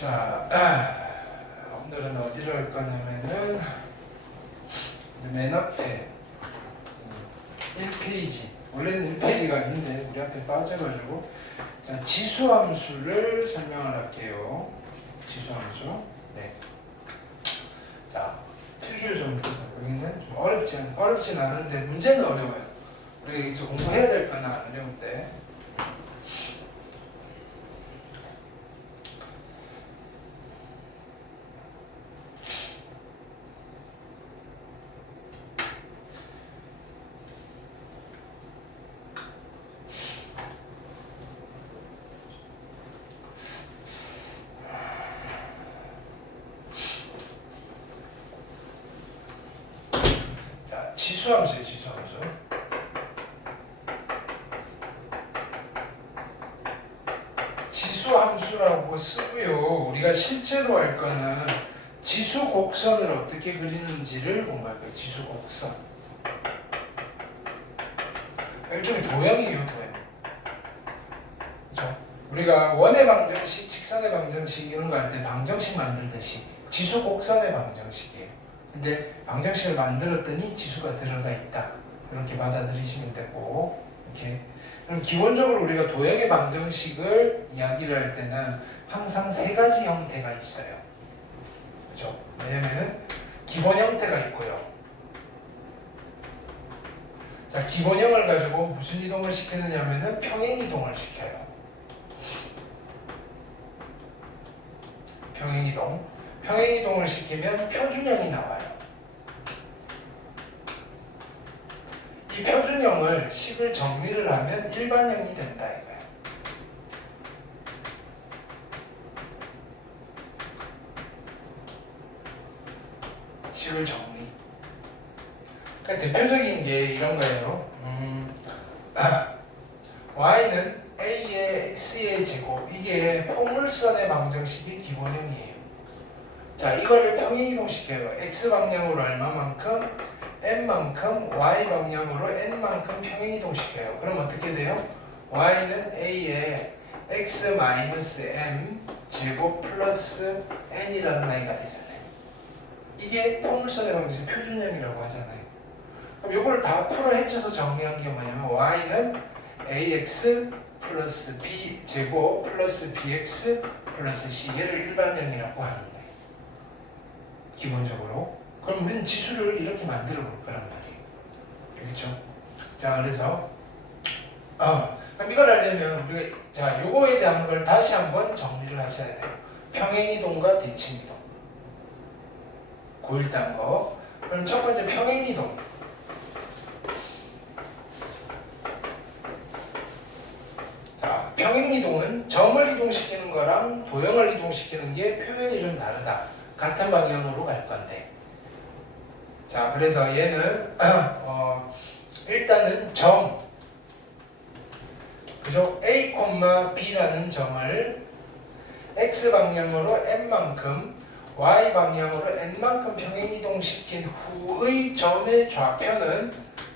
자, 오늘은 어디로 할 거냐면은 이제 맨 앞에 1페이지, 원래는 1페이지가 있는데 우리한테 빠져가지고 자, 지수함수를 설명을 할게요. 지수함수. 네. 자, 필기를 좀 여기는 좀 어렵진 않은데 문제는 어려워요. 우리가 여기서 공부해야 될 거는 안 어려운데. 지수함수예요, 지수함수. 지수함수라고 쓰고요. 우리가 실제로 할 거는 지수곡선을 어떻게 그리는지를 공부할 거예요. 지수곡선. 일종의 도형이에요, 도형. 그렇죠? 우리가 원의 방정식, 직선의 방정식 이런 거 할 때 방정식 만들듯이 지수곡선의 방정식이에요. 근데 방정식을 만들었더니 지수가 들어가 있다. 이렇게 받아들이시면 되고, 이렇게. 그럼 기본적으로 우리가 도형의 방정식을 이야기를 할 때는 항상 세 가지 형태가 있어요. 그렇죠? 왜냐면은 기본 형태가 있고요. 자, 기본형을 가지고 무슨 이동을 시키느냐면은 평행 이동을 시켜요. 평행 이동. 평행 이동을 시키면 표준형이 나와요. 이 표준형을 식을 정리를 하면 일반형이 된다 이거예요. 식을 정리. 그러니까 대표적인 게 이런 거예요. y는 a의 x의 제곱, 이게 포물선의 방정식이 기본형이에요. 자, 이거를 평행이동시켜요. x 방향으로 얼마만큼, n만큼, y 방향으로 n만큼 평행이동시켜요. 그럼 어떻게 돼요? y는 a의 x-m 제곱 플러스 n이라는 나이가 되잖아요. 이게 포물선의 방정식 표준형이라고 하잖아요. 그럼 이걸 다 풀어 헤쳐서 정리한 게 뭐냐면 y는 ax 플러스 b 제곱 플러스 bx 플러스 c, 얘를 일반형이라고 하는 거예요. 기본적으로. 그럼 우리는 지수를 이렇게 만들어 볼 거란 말이에요. 그렇죠? 자, 그래서 그럼 이걸 하려면 우리가 자, 요거에 대한 걸 다시 한번 정리를 하셔야 돼요. 평행이동과 대칭이동. 고1단 거. 그럼 첫 번째 평행이동. 자, 평행이동은 점을 이동시키는 거랑 도형을 이동시키는 게 표현이 좀 다르다. 같은 방향으로 갈 건데. 자, 그래서 얘는 일단은 점, 그죠? A, B라는 점을 x 방향으로 n만큼, y 방향으로 n만큼 평행이동시킨 후의 점의 좌표는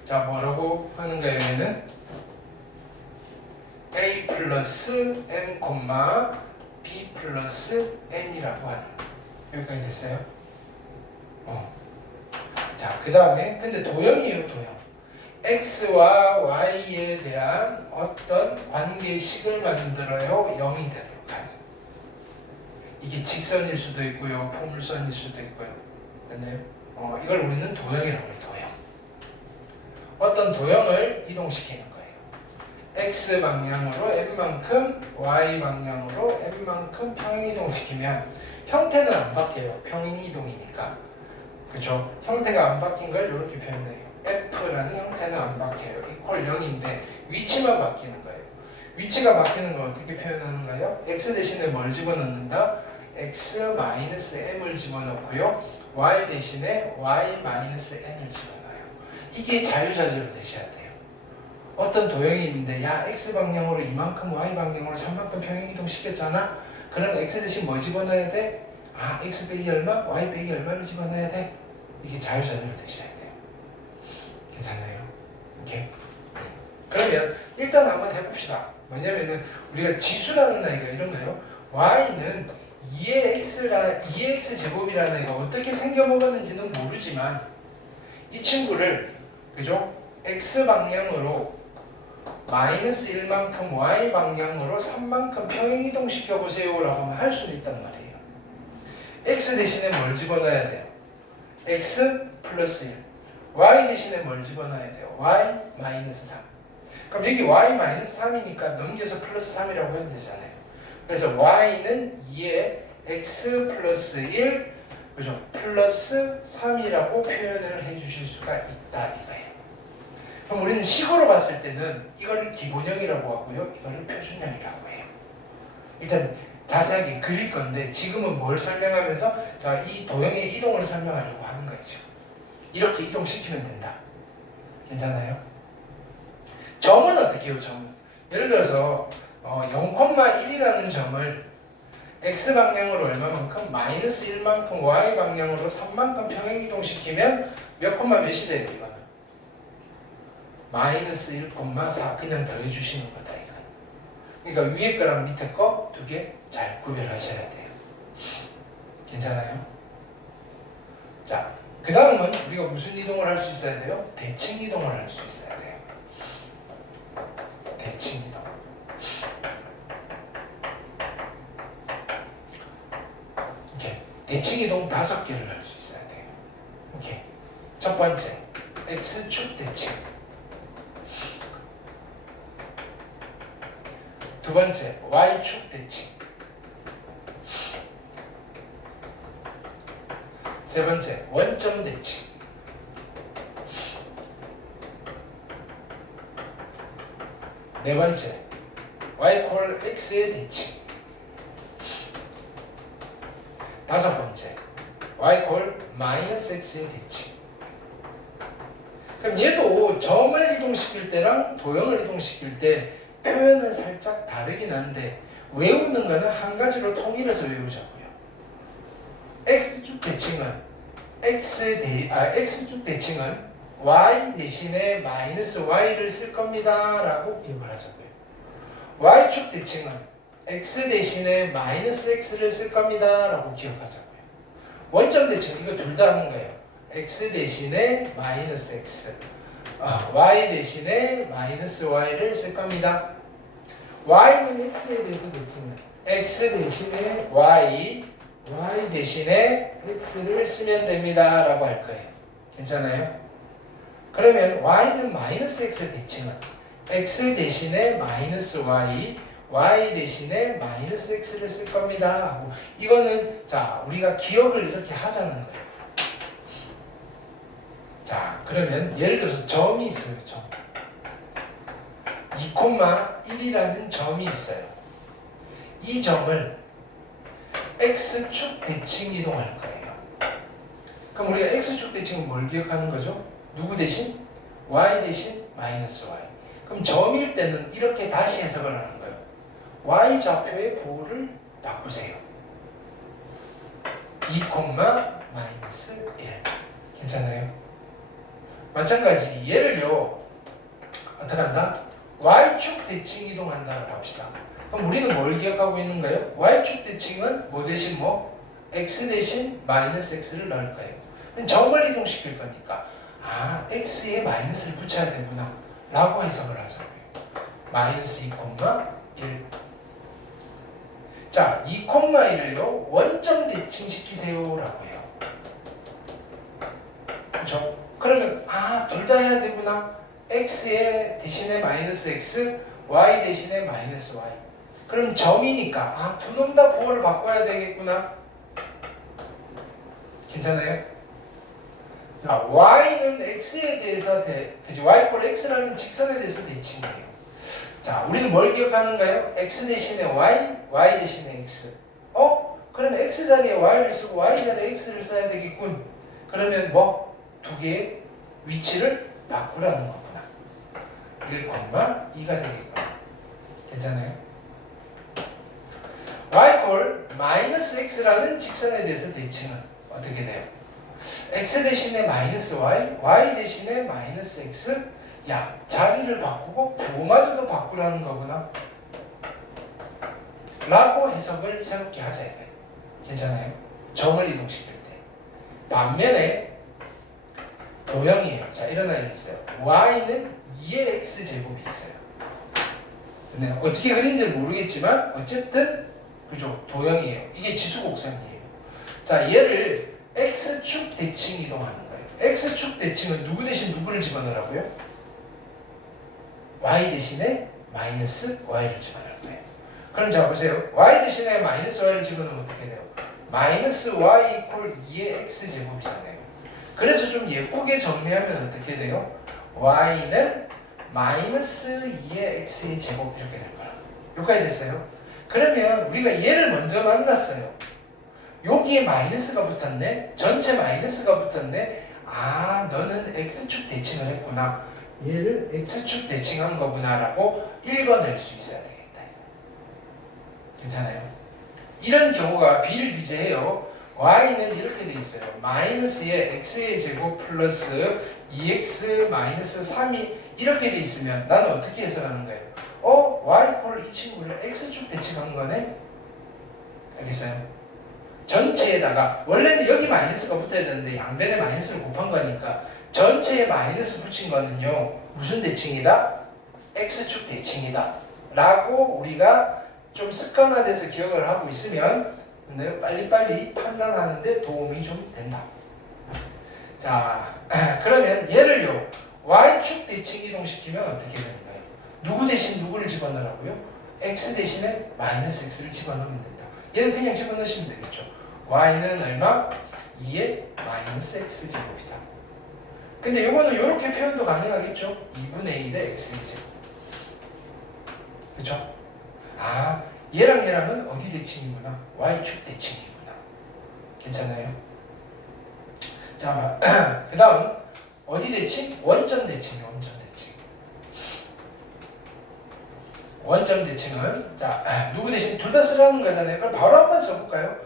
자, 뭐라고 하는가요? 얘는 a 플러스 n, b 플러스 n이라고 하는 거예요. 여기까지 됐어요? 자, 그 다음에 근데 도형이에요, 도형. x와 y에 대한 어떤 관계식을 만들어요. 0이 되도록 하는. 이게 직선일 수도 있고요, 포물선일 수도 있고요. 됐나요? 이걸 우리는 도형이라고 해요, 도형. 어떤 도형을 이동시키는 거예요. x 방향으로 n만큼, y 방향으로 n만큼 평행이동시키면 형태는 안 바뀌어요. 평행이동이니까. 그렇죠? 형태가 안 바뀐 걸 이렇게 표현해요. f라는 형태는 안 바뀌어요. 이퀄 0인데 위치만 바뀌는 거예요. 위치가 바뀌는 걸 어떻게 표현하는가요? x 대신에 뭘 집어넣는다? x-m을 집어넣고요. y 대신에 y-n을 집어넣어요. 이게 자유자재로 되셔야 돼요. 어떤 도형이 있는데 야, x 방향으로 이만큼, y 방향으로 3만큼 평행이동 시켰잖아? 그럼 x 대신 뭐 집어넣어야 돼? 아, x 빼기 얼마, y 빼기 얼마를 집어넣어야 돼? 이게 자유자재로 되셔야 돼요. 괜찮아요? 오케이? 그러면 일단 한번 해봅시다. 뭐냐면은 우리가 지수라는 나이가 이런 거예요. y는 2x 제곱이라는 애가 어떻게 생겨 먹었는지는 모르지만 이 친구를 그죠? x 방향으로 마이너스 1만큼 y 방향으로 3만큼 평행 이동시켜 보세요 라고 하면 할 수는 있단 말이에요. x 대신에 뭘 집어넣어야 돼요? x 플러스 1. y 대신에 뭘 집어넣어야 돼요? y 마이너스 3. 그럼 여기 y 마이너스 3이니까 넘겨서 플러스 3이라고 해도 되잖아요. 그래서 y는 2에 x 플러스 1 그죠? 플러스 3이라고 표현을 해주실 수가 있다 이거예요. 그럼 우리는 식으로 봤을 때는 이걸 기본형이라고 하고요. 이거를 표준형이라고 해요. 일단 자세하게 그릴 건데 지금은 뭘 설명하면서 자, 이 도형의 이동을 설명하려고 하는 거죠. 이렇게 이동시키면 된다. 괜찮아요? 점은 어떻게 해요? 점은 예를 들어서 0,1이라는 점을 x 방향으로 얼마만큼? 마이너스 1만큼 y 방향으로 3만큼 평행 이동시키면 몇 콤마 몇이 돼요? 이거는 마이너스 1,4 그냥 더해주시는 거다 이거. 그러니까 위에 거랑 밑에 거 두 개 잘 구별하셔야 돼요. 괜찮아요? 자, 그 다음은 우리가 무슨 이동을 할 수 있어야 돼요? 대칭 이동을 할 수 있어야 돼요. 대칭 이동. 이렇게 대칭 이동 5개를 할 수 있어야 돼요. 오케이. 첫 번째, x축 대칭. 두 번째, y축 대칭. 세 번째, 원점 대칭. 네 번째, y 콜 x의 대칭. 다섯 번째, y 콜 마이너스 x의 대칭. 그럼 얘도 점을 이동시킬 때랑 도형을 이동시킬 때 표현은 살짝 다르긴 한데 외우는 거는 한 가지로 통일해서 외우자고요. x축 대칭은 x축 대칭은 y 대신에 마이너스 y를 쓸 겁니다 라고 기억을 하자고요. y축 대칭은 x 대신에 마이너스 x를 쓸 겁니다 라고 기억하자고요. 원점 대칭 이거 둘 다 하는 거예요. x 대신에 마이너스 x y 대신에 마이너스 y를 쓸 겁니다. y는 x에 대해서 대칭은 x 대신에 y 대신에 x를 쓰면 됩니다 라고 할 거예요. 괜찮아요? 그러면 y는 마이너스 x 대칭은 x 대신에 마이너스 y 대신에 마이너스 x를 쓸 겁니다 하고 이거는 자 우리가 기억을 이렇게 하자는 거예요. 자 그러면 예를 들어서 점이 있어요. 점 2,1이라는 점이 있어요. 이 점을 x축 대칭 이동할 거예요. 그럼 우리가 x축 대칭은 뭘 기억하는 거죠? 누구 대신? y 대신 마이너스 y. 그럼 점일 때는 이렇게 다시 해석을 하는 거예요. y 좌표의 부호를 바꾸세요. 2, 마이너스 1. 괜찮아요? 마찬가지 얘를요 어떻게 한다? y축 대칭 이동한다라고 합시다. 그럼 우리는 뭘 기억하고 있는가요? y축 대칭은 뭐 대신 뭐? x 대신 마이너스 x를 넣을 거예요. 점을 이동시킬 거니까 x에 마이너스를 붙여야 되구나 라고 해석을 하자고요. 마이너스 2, 1. 자, 2, 1을요 원점 대칭 시키세요 라고 해요. 그렇죠? 그러면 둘 다 해야 되구나. x에 대신에 마이너스 x, y 대신에 마이너스 y. 그럼 점이니까 두 놈 다 부호를 바꿔야 되겠구나. 괜찮아요? 자, y는 x에 대해서 y 꼴 x라는 직선에 대해서 대칭이에요. 자, 우리는 뭘 기억하는가요? x 대신에 y 대신에 x. 그러면 x 자리에 y를 쓰고 y 자리에 x를 써야 되겠군. 그러면 뭐? 두 개의 위치를 바꾸라는 거구나. 1,2가 되겠구나. 괜찮아요? y 꼴 마이너스 x라는 직선에 대해서 대칭은 어떻게 돼요? x 대신에 마이너스 y 대신에 마이너스 x. 야, 자리를 바꾸고 부호마저도 바꾸라는 거구나 라고 해석을 새롭게 하자. 괜찮아요? 점을 이동시킬 때. 반면에 도형이에요. 자, 이런 아이가 있어요. y는 2의 x제곱이 있어요. 네, 어떻게 그린지 모르겠지만 어쨌든 그죠? 도형이에요. 이게 지수곡선이에요. 자, 얘를 x축 대칭 이동하는 거예요. x축 대칭은 누구 대신 누구를 집어넣으라고요? y 대신에 마이너스 y를 집어넣을 거예요. 그럼 자 보세요. y 대신에 마이너스 y를 집어넣으면 어떻게 돼요? 마이너스 y 이퀄 2의 x제곱이잖아요. 그래서 좀 예쁘게 정리하면 어떻게 돼요? y는 마이너스 2의 x의 제곱 이렇게 될 거라. 여기까지 됐어요? 그러면 우리가 얘를 먼저 만났어요. 여기에 마이너스가 붙었네. 전체 마이너스가 붙었네. 아, 너는 x축 대칭을 했구나. 얘를 x축 대칭한 거구나 라고 읽어낼 수 있어야 되겠다. 괜찮아요? 이런 경우가 비일비재해요. y는 이렇게 돼 있어요. 마이너스의 x의 제곱 플러스 2x 마이너스 3이 이렇게 돼 있으면 나는 어떻게 해석하는 거예요? y 이 친구를 x축 대칭한 거네? 알겠어요? 전체에다가 원래는 여기 마이너스가 붙어야 되는데 양변에 마이너스를 곱한 거니까 전체에 마이너스 붙인 거는요 무슨 대칭이다? x축 대칭이다 라고 우리가 좀 습관화돼서 기억을 하고 있으면 빨리빨리 판단하는데 도움이 좀 된다. 자, 그러면 얘를요 y축 대칭 이동시키면 어떻게 되는 거예요? 누구 대신 누구를 집어넣으라고요? x 대신에 마이너스 x를 집어넣으면 된다. 얘는 그냥 집어넣으시면 되겠죠. y는 얼마? 2의 마이너스 x 제곱이다. 근데 이거는 이렇게 표현도 가능하겠죠. 2분의 1의 x의 제곱. 그렇죠? 아, 얘랑 얘랑은 어디 대칭이구나? y축 대칭이구나. 괜찮아요? 자, 그 다음 어디 대칭? 원점 대칭이요. 원점 대칭. 원점 대칭은 자 누구 대신 둘 다 쓰라는 거잖아요. 그럼 바로 한번 써볼까요?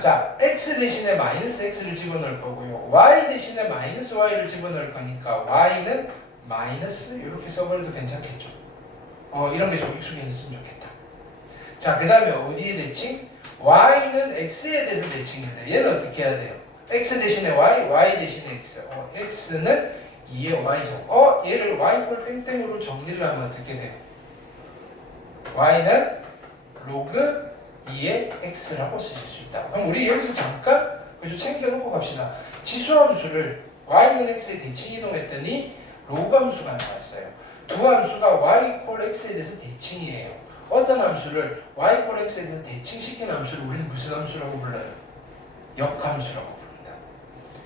자, x 대신에 마이너스 x를 집어넣을 거고요. y 대신에 마이너스 y를 집어넣을 거니까 y는 마이너스 이렇게 써버려도 괜찮겠죠. 이런 게 좀 익숙해졌으면 좋겠다. 자, 그 다음에 어디에 대칭? y는 x에 대해서 대칭인데 얘는 어떻게 해야 돼요? x 대신에 y, y 대신에 x. x는 2의 y죠. 얘를 y 땡땡으로 정리를 하면 어떻게 돼요? y는 로그 2의 x라고 쓰실 수 있다. 그럼 우리 여기서 잠깐 그죠 챙겨놓고 갑시다. 지수함수를 y는 x에 대칭 이동했더니 로그 함수가 나왔어요. 두 함수가 y x에 대해서 대칭이에요. 어떤 함수를 y x에 대해서 대칭시킨 함수를 우리는 무슨 함수라고 불러요? 역함수라고 부릅니다.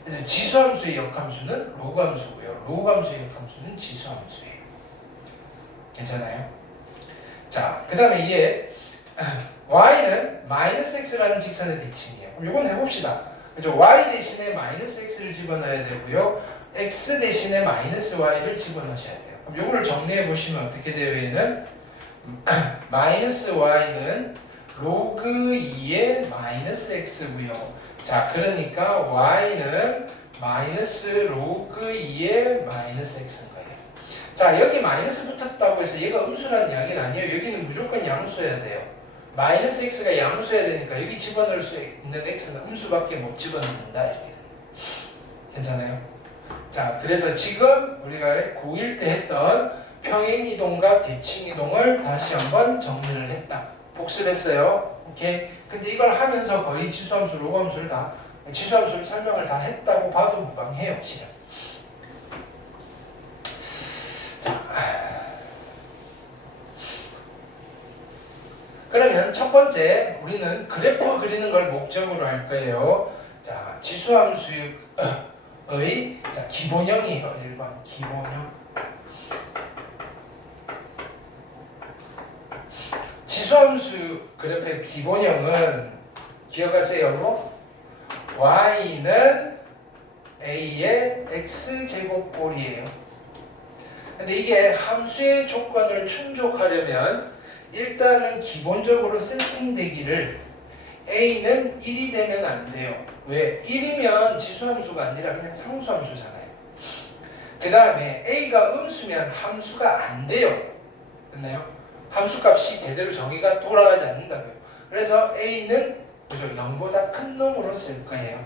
그래서 지수함수의 역함수는 로그 함수고요. 로그 함수의 역함수는 지수함수예요. 괜찮아요? 자, 그 다음에 얘 y는 마이너스 x라는 직선의 대칭이에요. 그럼 이건 해봅시다. 그죠? y 대신에 마이너스 x를 집어넣어야 되고요. x 대신에 마이너스 y를 집어넣으셔야 돼요. 그럼 이거를 정리해 보시면 어떻게 돼요? 얘는 마이너스 y는 로그 2의 마이너스 x고요. 자, 그러니까 y는 마이너스 로그 2의 마이너스 x인 거예요. 자, 여기 마이너스 붙었다고 해서 얘가 음수라는 이야기는 아니에요. 여기는 무조건 양수여야 돼요. 마이너스 x가 양수여야 되니까 여기 집어넣을 수 있는 x는 음수밖에 못 집어넣는다. 이렇게. 괜찮아요? 자, 그래서 지금 우리가 고1 때 했던 평행이동과 대칭이동을 다시 한번 정리를 했다. 복습했어요. 오케이. 근데 이걸 하면서 거의 지수함수, 로그함수를 다 지수함수를 설명을 다 했다고 봐도 무방해요. 실은. 그러면 첫 번째 우리는 그래프 그리는 걸 목적으로 할 거예요. 자, 지수함수의 자, 기본형이에요. 1번 기본형. 지수함수 그래프의 기본형은 기억하세요. y는 a의 x제곱꼴이에요. 근데 이게 함수의 조건을 충족하려면 일단은 기본적으로 세팅되기를 a는 1이 되면 안 돼요. 왜? 1이면 지수함수가 아니라 그냥 상수함수잖아요. 그 다음에 a가 음수면 함수가 안 돼요. 됐나요? 함수값이 제대로 정의가 돌아가지 않는다고요. 그래서 a는 그죠? 0보다 큰 놈으로 쓸 거예요.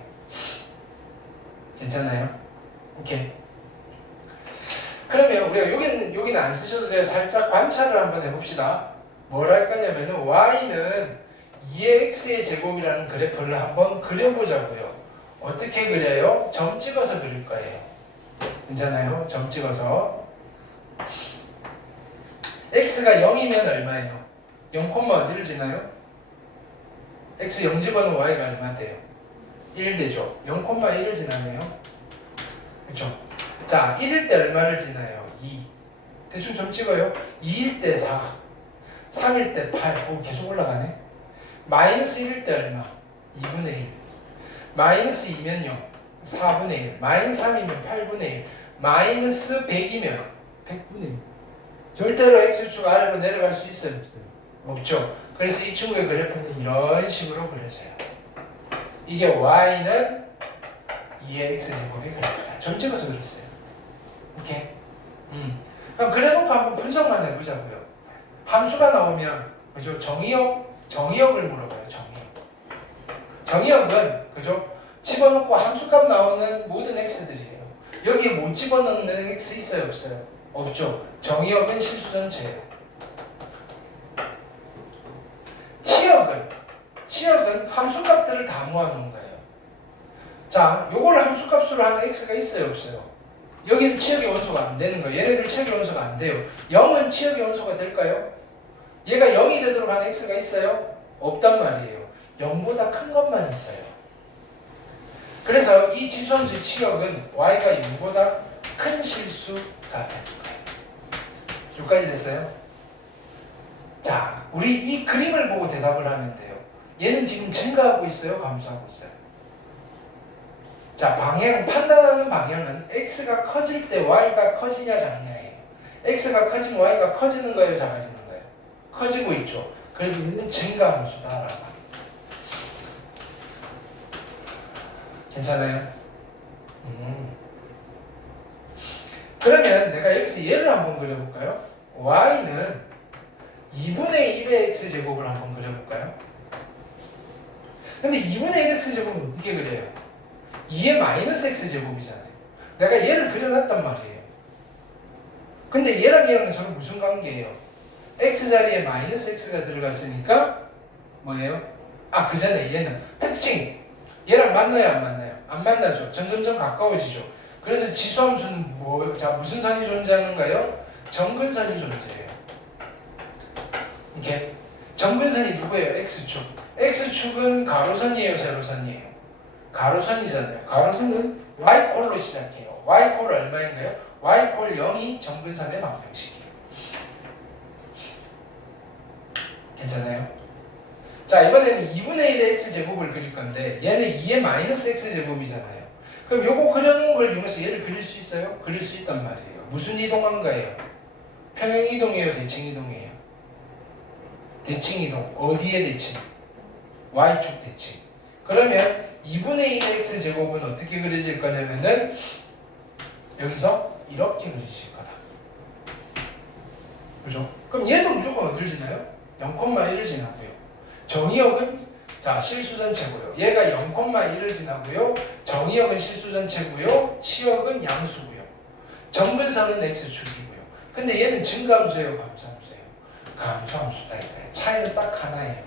괜찮아요? 오케이. 그러면 우리가 여기는 안 쓰셔도 돼요. 살짝 관찰을 한번 해봅시다. 뭘 할 거냐면은 y는 2의 x의 제곱이라는 그래프를 한번 그려보자고요. 어떻게 그려요? 점 찍어서 그릴 거예요. 괜찮아요? 점 찍어서. x가 0이면 얼마예요? 0, 어디를 지나요? x 0 집어넣으면 y가 얼마 돼요? 1 되죠. 0,1을 지나네요. 그렇죠? 자, 1일 때 얼마를 지나요? 2. 대충 점 찍어요. 2일 때 4. 3일 때 8. 오, 계속 올라가네. 마이너스 1일 때 얼마? 2분의 1. 마이너스 2면요. 4분의 1. 마이너스 3이면 8분의 1. 마이너스 100이면 100분의 1. 절대로 x축 아래로 내려갈 수 있어요? 없어요? 없죠. 그래서 이 친구의 그래프는 이런 식으로 그려져요. 이게 y는 2의 x제곱의 그래프다. 점 찍어서 그렸어요. 오케이? 그럼 그래놓고 한번 분석만 해보자고요. 함수가 나오면 그죠? 정의역을 물어봐요. 정의역은 그죠? 집어넣고 함수값 나오는 모든 x들이에요. 여기에 못 집어넣는 x 있어요? 없어요? 없죠. 정의역은 실수 전체예요. 치역은 함수값들을 다 모아놓은 거예요. 자, 요걸 함수값으로 하는 x가 있어요? 없어요? 여기는 치역의 원소가 안 되는 거예요. 얘네들 치역의 원소가 안 돼요. 0은 치역의 원소가 될까요? 얘가 0이 되도록 하는 x가 있어요? 없단 말이에요. 0보다 큰 것만 있어요. 그래서 이 지수함수의 치역은 y가 0보다 큰 실수가 되는 거예요. 여기까지 됐어요? 자, 우리 이 그림을 보고 대답을 하면 돼요. 얘는 지금 증가하고 있어요? 감소하고 있어요? 자, 판단하는 방향은 x가 커질 때 y가 커지냐 작냐예요. x가 커지면 y가 커지는 거예요? 작아지는 거예요? 커지고 있죠. 그래서 얘는 증가함수다라고 합니다. 괜찮아요? 그러면 내가 여기서 얘를 한번 그려볼까요? y는 2분의 1의 x제곱을 한번 그려볼까요? 근데 2분의 1 x제곱은 어떻게 그려요? 2의 마이너스 x제곱이잖아요. 내가 얘를 그려놨단 말이에요. 근데 얘랑 서로 무슨 관계예요? x자리에 마이너스 x가 들어갔으니까 뭐예요? 아, 그 전에 얘는 특징. 얘랑 만나요? 안 만나요? 안 만나죠. 점점점 가까워지죠. 그래서 지수함수는 무슨 선이 존재하는가요? 정근선이 존재해요. 이렇게 정근선이 누구예요? x축. x축은 가로선이에요? 세로선이에요? 가로선이잖아요. 가로선은 y꼴로 시작해요. y꼴 얼마인가요? y꼴 0이 정근선의 방정식이에요. 괜찮아요? 자, 이번에는 2분의 1의 x제곱을 그릴 건데 얘는 2의 마이너스 x제곱이잖아요. 그럼 요거 그려놓은 걸 이용해서 얘를 그릴 수 있어요? 그릴 수 있단 말이에요. 무슨 이동한 거예요? 평행이동이에요? 대칭이동이에요? 대칭이동. 어디에 대칭? y축 대칭. 그러면 2분의 1의 x제곱은 어떻게 그려질 거냐면은 여기서 이렇게 그려질 거다. 그죠? 그럼 얘도 무조건 어디를 지나요? 0,1을 지나고요. 정의역은 자 실수전체고요. 얘가 0,1을 지나고요. 정의역은 실수전체고요. 치역은 양수고요. 정근선은 x축이고요. 근데 얘는 증가함수예요? 감소함수예요? 감소함수다 이거예요. 차이는 딱 하나예요.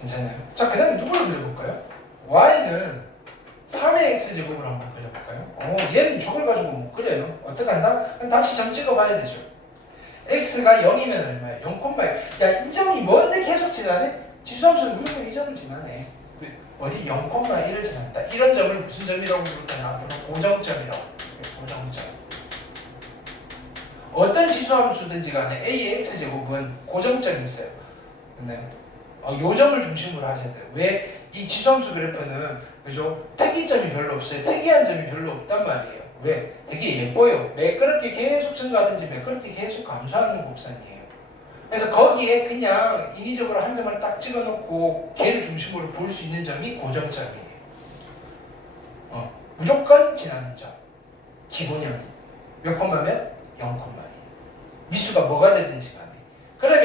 괜찮아요? 자, 그 다음에 누구를 그려볼까요? y는 3의 x제곱을 한번 그려볼까요? 얘는 저걸 가지고 못 그려요. 어떻게 한다? 그럼 다시 점 찍어봐야 되죠. x가 0이면 얼마예요? 0,1. 야, 이 점이 뭔데 계속 지나네? 지수함수는 무조건 이 점을 지나네. 어디 0,1을 지난다. 이런 점을 무슨 점이라고 부를 거냐? 앞으로 고정점이라고. 고정점. 어떤 지수함수든지 간에 a의 x제곱은 고정점이 있어요. 네. 요 점을 중심으로 하셔야 돼요. 왜? 이 지수함수 그래프는 그죠? 특이점이 별로 없어요. 특이한 점이 별로 없단 말이에요. 왜? 되게 예뻐요. 매끄럽게 계속 증가하든지 매끄럽게 계속 감소하는 곡선이에요. 그래서 거기에 그냥 인위적으로 한 점을 딱 찍어놓고 걔를 중심으로 볼 수 있는 점이 고정점이에요. 무조건 지나는 점. 기본형이. 몇 콤마면? 0콤마. 미수가 뭐가 되든지 간에. 그러면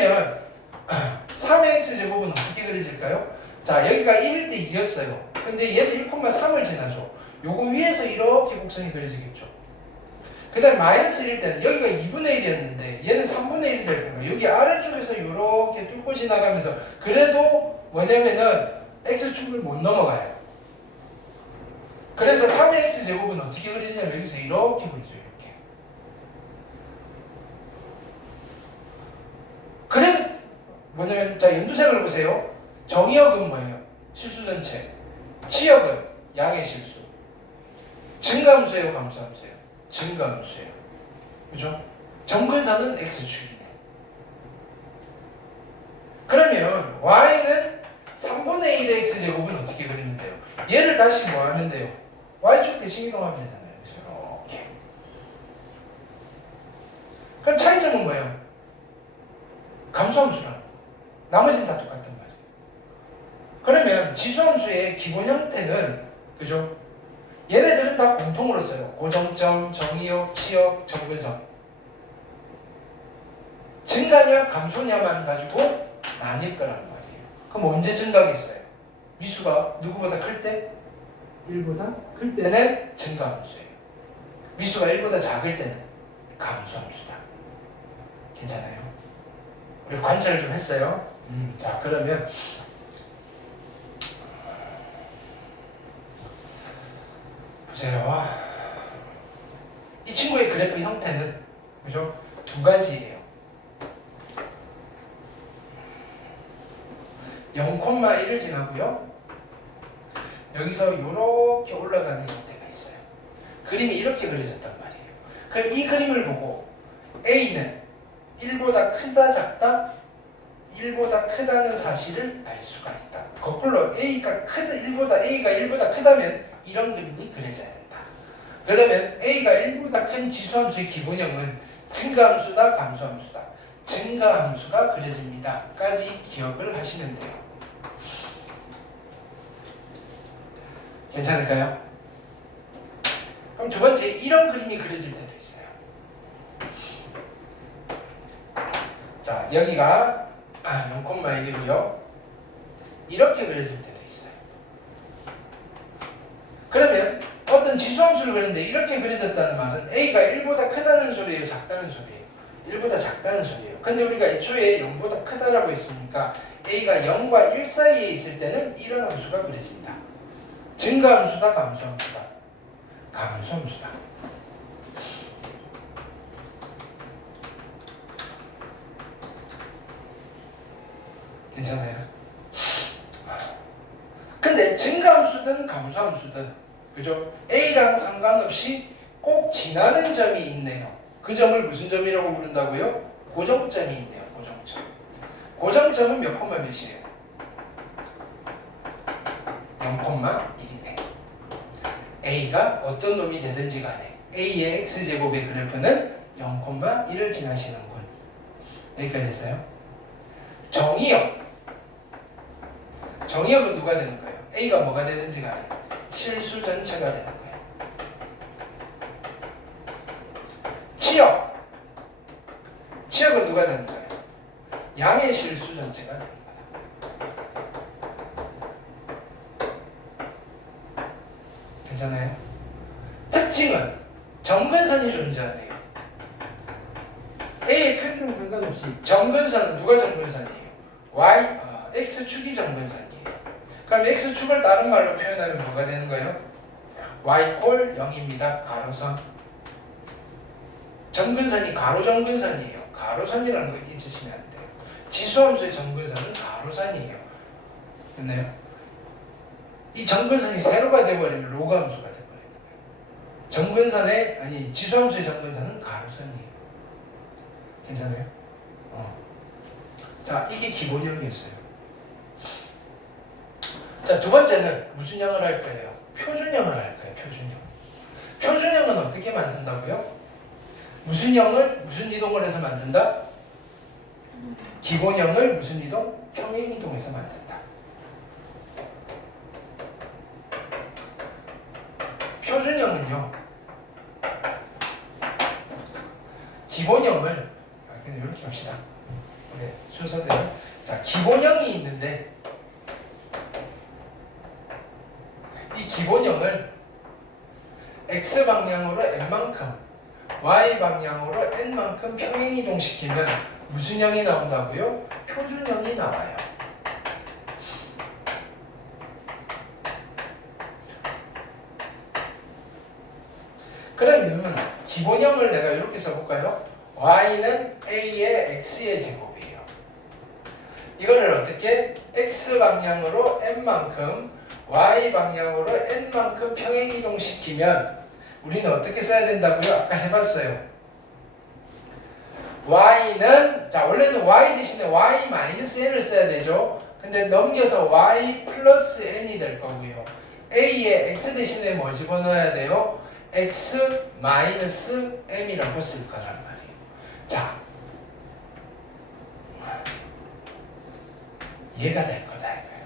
그려질까요? 자, 여기가 1일 때 2였어요. 근데 얘도 1,3을 지나죠. 요거 위에서 이렇게 곡선이 그려지겠죠. 그 다음에 마이너스 1일 때는 여기가 2분의 1이었는데 얘는 3분의 1이 될 거예요. 여기 아래쪽에서 이렇게 뚫고 지나가면서 그래도 뭐냐면은 x축을 못 넘어가요. 그래서 3의 x제곱은 어떻게 그리냐면 여기서 이렇게 그리죠. 이렇게. 그래도 뭐냐면 자 연두색을 보세요. 정의역은 뭐예요? 실수 전체. 치역은 양의 실수. 증가함수예요, 감소함수예요? 증가함수예요. 그죠? 정근선은 x축이네. 그러면 y는 3분의 1의 x제곱은 어떻게 그리면 돼요? 얘를 다시 뭐 하면 돼요? y축 대칭 이동하면 되잖아요. 이렇게. 그럼 차이점은 뭐예요? 감소함수랑 나머지는 다 똑같단 말이에요. 그러면 지수함수의 기본 형태는 그죠? 얘네들은 다 공통으로 써요. 고정점, 정의역, 치역, 정근선. 증가냐 감소냐만 가지고 나뉠 거란 말이에요. 그럼 언제 증가하겠어요? 미수가 누구보다 클 때? 1보다 클 때는 증가함수예요. 미수가 1보다 작을 때는 감소함수다. 괜찮아요? 우리 관찰을 좀 했어요. 자, 그러면 보세요. 이 친구의 그래프 형태는 그죠? 두 가지예요. 0,1을 지나고요. 여기서 이렇게 올라가는 형태가 있어요. 그림이 이렇게 그려졌단 말이에요. 그럼 이 그림을 보고 A는 1보다 크다 작다? 1보다 크다는 사실을 알 수가 있다. 거꾸로 A가 1보다 크다면 이런 그림이 그려져야 된다. 그러면 A가 1보다 큰 지수함수의 기본형은 증가함수다, 감소함수다. 증가함수가 그려집니다. 까지 기억을 하시면 돼요. 괜찮을까요? 그럼 두 번째, 이런 그림이 그려질 때도 있어요. 자, 여기가 0,1이고요. 이렇게 그려질 때도 있어요. 그러면 어떤 지수함수를 그리는데 이렇게 그려졌다는 말은 A가 1보다 크다는 소리예요, 작다는 소리예요? 1보다 작다는 소리예요. 근데 우리가 애초에 0보다 크다라고 했으니까 A가 0과 1 사이에 있을 때는 이런 함수가 그려진다. 증가함수다, 감소함수다? 감소함수다. 괜찮아요? 근데 증가함수든 감소함수든 그죠? A랑 상관없이 꼭 지나는 점이 있네요. 그 점을 무슨 점이라고 부른다고요? 고정점이 있네요. 고정점. 고정점은 몇 콤마 몇이에요? 0,1이네. A가 어떤 놈이 되든지 간에 A의 X제곱의 그래프는 0,1을 지나시는군. 여기까지 됐어요? 정의역. 정의역은 누가 되는 거예요? A가 뭐가 되든지 간에 실수 전체가 되는 거예요. 치역. 치역은 누가 되는 거예요? 양의 실수 전체가 되는 거다. 괜찮아요? 특징은 정근선이 존재하네요. A의 크기는 상관없이 정근선은 누가 정근선이에요? X축이 정근선이에요. 그럼 X축을 다른 말로 표현하면 뭐가 되는 거예요? Y 콜 0입니다. 가로선. 정근선이 가로정근선이에요. 가로선이라는 거 잊으시면 안 돼요. 지수함수의 정근선은 가로선이에요. 됐나요? 이 정근선이 세로가 되어버리면 로그함수가 되어버려요. 정근선의 지수함수의 정근선은 가로선이에요. 괜찮아요? 자, 이게 기본형이었어요. 자, 두 번째는 무슨 형을 할 거예요? 표준형을 할 거예요. 표준형. 표준형은 어떻게 만든다고요? 무슨 형을 무슨 이동을 해서 만든다? 기본형을 무슨 이동? 평행 이동해서 만든다. 표준형은요. 기본형을 그냥 이렇게 합시다. 네, 순서대로. 자, 기본형이 있는데 기본형을 x 방향으로 n만큼 y 방향으로 n만큼 평행이동시키면 무슨 형이 나온다고요? 표준형이 나와요. 그러면 기본형을 내가 이렇게 써볼까요? y는 a의 x의 제곱이에요. 이거를 어떻게? x 방향으로 n만큼 y 방향으로 n만큼 평행이동시키면 우리는 어떻게 써야 된다고요? 아까 해봤어요. y는 자 원래는 y 대신에 y 마이너스 n을 써야 되죠. 근데 넘겨서 y 플러스 n이 될 거고요. a에 x 대신에 뭐 집어넣어야 돼요? x 마이너스 m이라고 쓸 거란 말이에요. 자, 얘가 될 거다 이거예요.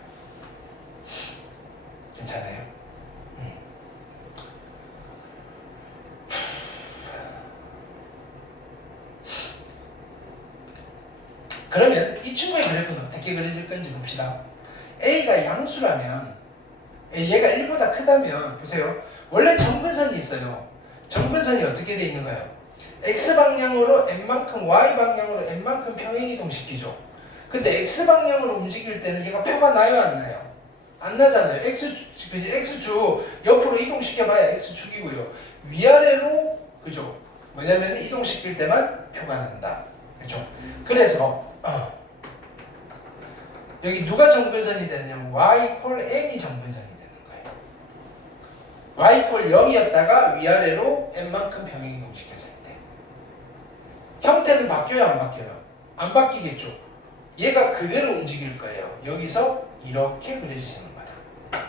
괜찮아요? 그러면 이 친구의 그래프는 어떻게 그려질 건지 봅시다. a가 양수라면 얘가 1보다 크다면 보세요. 원래 정근선이 있어요. 정근선이 어떻게 돼 있는가요? x방향으로 n만큼 y방향으로 n만큼 평행이동시키죠. 근데 x방향으로 움직일 때는 얘가 표가 나요 안 나요? 안 나잖아요. x축 옆으로 이동시켜봐야 x축이고요. 위아래로 그죠? 뭐냐면 이동시킬 때만 표가 난다. 그죠? 그래서 여기 누가 정근선이 되냐면 y 콜 m이 정근선이 되는 거예요. y 콜 0이었다가 위아래로 n만큼 평행이동시켰을 때 형태는 바뀌어요 안 바뀌어요? 안 바뀌겠죠. 얘가 그대로 움직일 거예요. 여기서 이렇게 그려주시는 거다.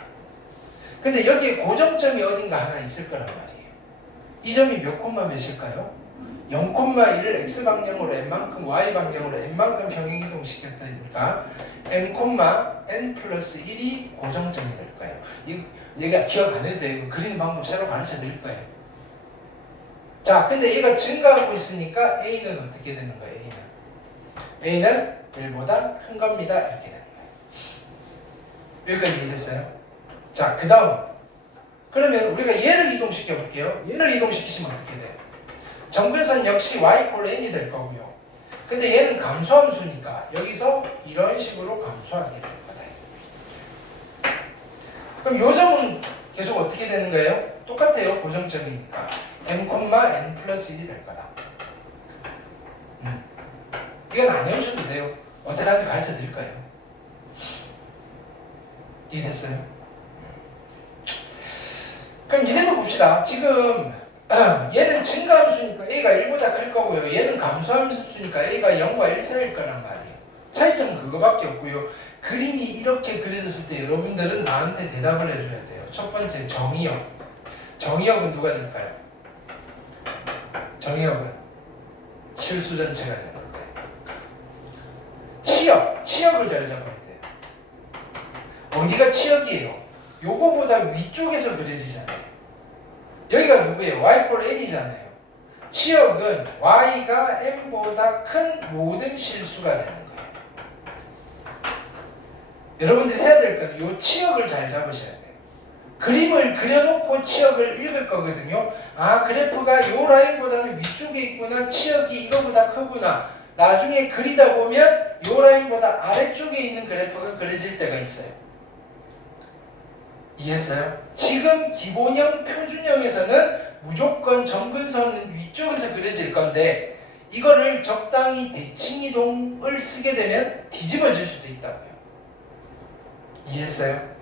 근데 여기에 고정점이 어딘가 하나 있을 거란 말이에요. 이 점이 몇 콤마 몇일까요? 0,1을 x방향으로 n만큼 y방향으로 n만큼 평행이동시켰다니까 n, 플러스 1이 고정점이 될 거예요. 얘가 기억 안 해도 돼요. 그리는 방법 새로 가르쳐 드릴 거예요. 자, 근데 얘가 증가하고 있으니까 a는 어떻게 되는 거예요? a는 1보다 큰 겁니다. 이렇게 되는 거예요. 여기까지 이해됐어요? 자, 그 다음 그러면 우리가 얘를 이동시켜 볼게요. 얘를 이동시키시면 어떻게 돼요? 정근선 역시 y 콜 n이 될 거고요. 근데 얘는 감소함수니까 여기서 이런 식으로 감소하게 될 거다. 그럼 요 점은 계속 어떻게 되는 거예요? 똑같아요. 고정점이니까 m, n 플러스 1이 될 거다. 이건 안 외우셔도 돼요. 어떻게 하는지 가르쳐 드릴 거예요. 이해됐어요? 그럼 얘네도 봅시다. 지금 얘는 증가함수니까 a가 1보다 클 거고요. 얘는 감소함수니까 a가 0과 1 사이일 거란 말이에요. 차이점은 그거밖에 없고요. 그림이 이렇게 그려졌을 때 여러분들은 나한테 대답을 해줘야 돼요. 첫 번째 정의역. 정의역은 누가 될까요? 정의역은 실수 전체가 되는 거예요. 치역을 잘 잡아야 돼요. 어디가 치역이에요? 요거보다 위쪽에서 그려지잖아요. 여기가 누구예요? y 콜 n이잖아요. 치역은 y가 n보다 큰 모든 실수가 되는 거예요. 여러분들이 해야 될 건 이 치역을 잘 잡으셔야 돼요. 그림을 그려놓고 치역을 읽을 거거든요. 아, 그래프가 이 라인보다는 위쪽에 있구나. 치역이 이거보다 크구나. 나중에 그리다 보면 이 라인보다 아래쪽에 있는 그래프가 그려질 때가 있어요. 이해했어요? 지금 기본형, 표준형에서는 무조건 정근선은 위쪽에서 그려질 건데 이거를 적당히 대칭이동을 쓰게 되면 뒤집어질 수도 있다고요. 이해했어요?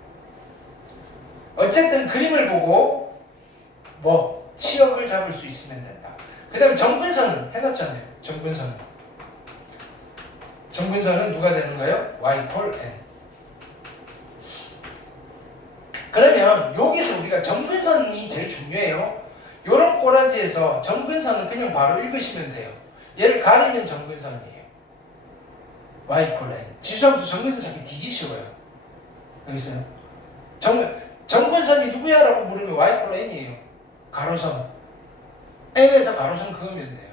어쨌든 그림을 보고 뭐 치역을 잡을 수 있으면 된다. 그 다음에 정근선은 해놨잖아요. 정근선은 누가 되는가요? y 콜 n. 그러면 여기서 우리가 정근선이 제일 중요해요. 요런 꼬라지에서 정근선은 그냥 바로 읽으시면 돼요. 얘를 가리면 정근선이에요. y 콜 n. 지수함수 정근선 찾기 되게 쉬워요. 여기 있어요. 정근선이 누구야? 라고 물으면 y 콜 n이에요. 가로선. n에서 가로선 그으면 돼요.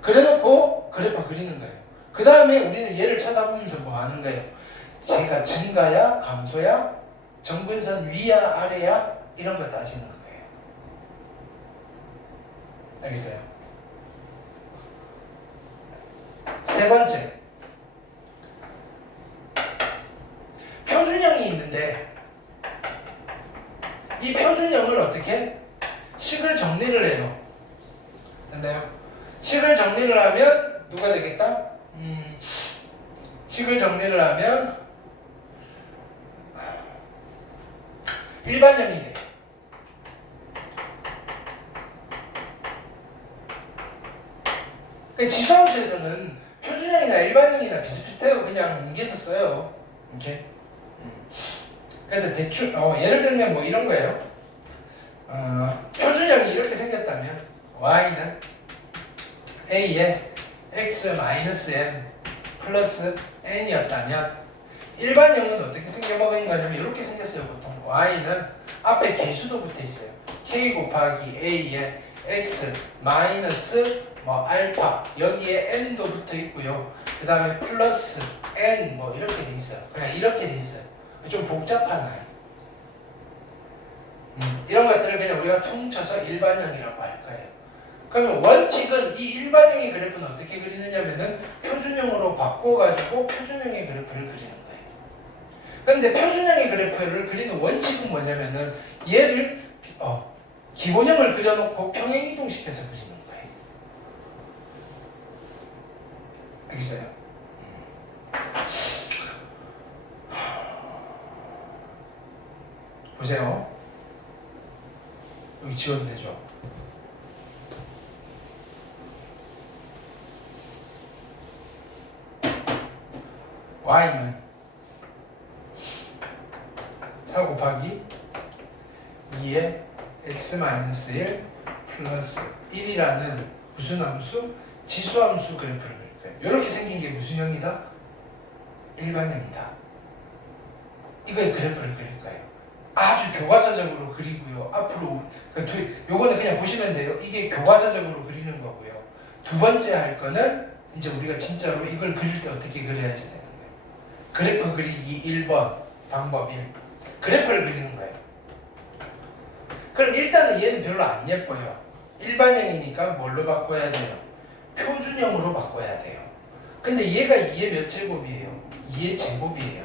그래놓고 그래프 그리는 거예요. 그 다음에 우리는 얘를 쳐다보면서 뭐 하는 거예요? 제가 증가야? 감소야? 정근선 위야 아래야? 이런 거 따지는 거예요. 알겠어요? 세 번째, 표준형이 있는데 이 표준형을 어떻게? 식을 정리를 해요. 됐나요? 식을 정리를 하면 누가 되겠다? 식을 정리를 하면 일반형이 돼. 그러니까 지수함수에서는 표준형이나 일반형이나 비슷비슷해요. 그냥 뭉개서 써요. 이렇게. 그래서 대충 예를 들면 뭐 이런 거예요. 표준형이 이렇게 생겼다면 y는 a에 x-m 플러스 n이었다면 일반형은 어떻게 생겨먹은 거냐면 이렇게 생겼어요. 보통 y는 앞에 개수도 붙어 있어요. k 곱하기 a에 x 마이너스 뭐 알파 여기에 n도 붙어 있고요. 그 다음에 플러스 n 뭐 이렇게 돼 있어요. 그냥 이렇게 돼 있어요. 좀 복잡한 아이. 이런 것들을 그냥 우리가 통쳐서 일반형이라고 할 거예요. 그러면 원칙은 이 일반형의 그래프는 어떻게 그리느냐면은 표준형으로 바꿔가지고 표준형의 그래프를 그리는 거예요. 그런데 표준형의 그래프를 그리는 원칙은 뭐냐면은 얘를 기본형을 그려놓고 평행이동시켜서 그리는 거예요. 알겠어요? 보세요. 여기 지워도 되죠? y는 4 곱하기 2에 x-1 플러스 1이라는 무슨 함수? 지수함수 그래프를 그릴 거예요. 이렇게 생긴 게 무슨 형이다? 일반형이다. 이거의 그래프를 그릴 거예요. 아주 교과서적으로 그리고요. 앞으로 요거는 그냥 보시면 돼요. 이게 교과서적으로 그리는 거고요. 두 번째 할 거는 이제 우리가 진짜로 이걸 그릴 때 어떻게 그려야지 되는 거예요. 그래프 그리기 1번 방법 1. 그래프를 그리는 거예요. 그럼 일단은 얘는 별로 안 예뻐요. 일반형이니까 뭘로 바꿔야 돼요? 표준형으로 바꿔야 돼요. 근데 얘가 2의 몇 제곱이에요? 2의 제곱이에요.